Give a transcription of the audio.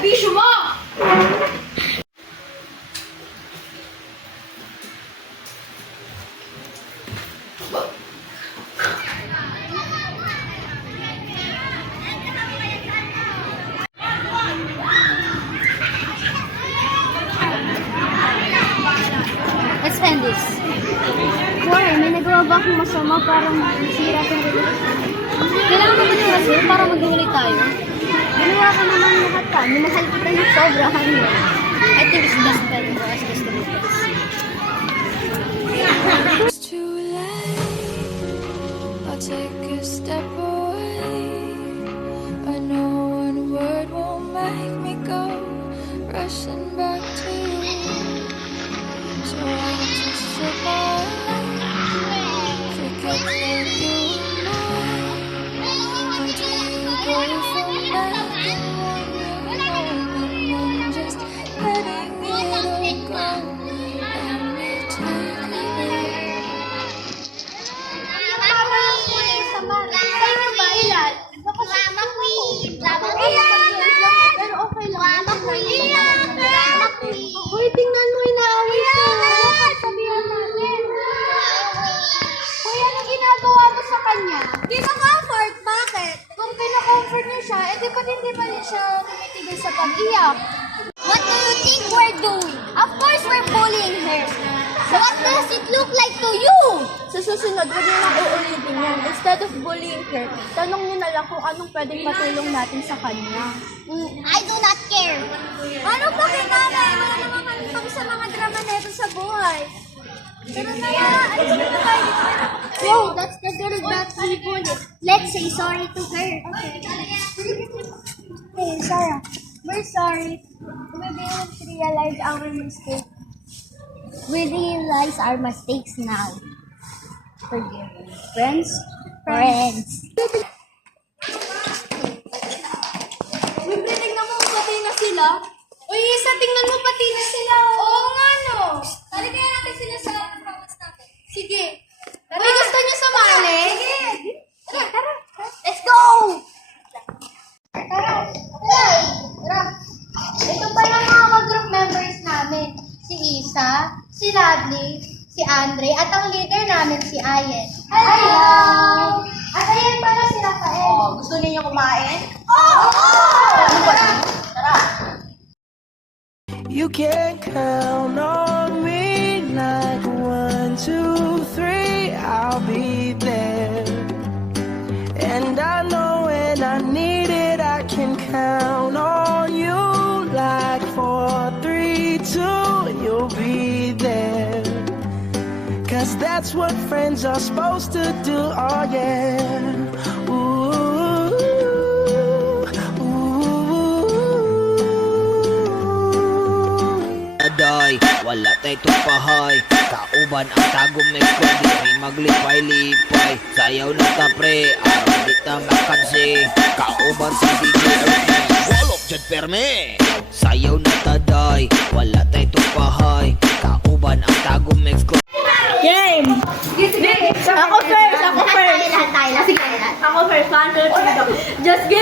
bisyo mo! Let's end this. Why? May nagawa ba akong masama para masira itong relasyon? Kailangan ko din kasi para maghiwalay tayo. Ginawa ko naman lahat ka. Minahal kita ng sobra hangin. I think it's just better for us just to do this. It's too late. I'll take a step away. I know one word won't make me go rushing back to you. So I just sit my life, forget that you're mine. Where do you go from that? And just letting it all go. And me taking it. Mama Queen! Pero okay lang. Mama Queen! Mama Queen! Uy, tingnan mo, inaaway siya. Sabihan natin. Uy, anong ginagawa mo sa kanya? Kina-comfort? Bakit? Kung kina-comfort niya siya, di ba't hindi pa rin siya tumitigil sa pag-iyak? What do you think we're doing? Of course, we're bullying her. So what does it look like to you? Sa susunod, huwag niyo nang uulitin yan. Instead of bullying her, tanong niyo na lang kung anong pwedeng patulong natin sa kanya. I do not care. Ano ba kinala? Wala naman kami sa mga drama na ito sa buhay. Pero na yan, alis na tayo dito. Yo, that's the girl that we bullied. Let's say sorry to her. Hey, Sarah, we're sorry. We didn't realize our mistake. We realize our mistakes now. Forgive me. Friends? Friends. Siyempre, tingnan mo, pati na sila. Uy, Isa, tingnan mo, pati na sila. Oo nga, no. Tali kaya natin sila sa promise natin. Sige. Uy, gusto niyo sumali? Sige. Tara. Let's go! Tara. Ito pa yung mga group members namin. Si Isa, si Radley, si Andre, at ang leader namin si Ayen. Hello! At ayan pala si Rafael. Gusto niyo kumain? Oo! Tara! You can count on me like 1, 2, 3, I'll be there. And I know when I need it, I can count on you like 4, 3, 2, and you'll be there. Cause that's what friends are supposed to do, oh yeah. Ooh. Aday, wala tayo tupahay. Kauban ang tagom na kundi ay maglipay-lipay. Sayaw na ta pre, araw di ta makansi. Kauban sa DJ Earthman, walok dyan perme. Sayaw na ta day, wala tayo tupahay. Kauban ang tagom na kundi. Game! Ako first! Lahat tayo. Sige, lahat. Ako first, 1, 2, 3, go. Just give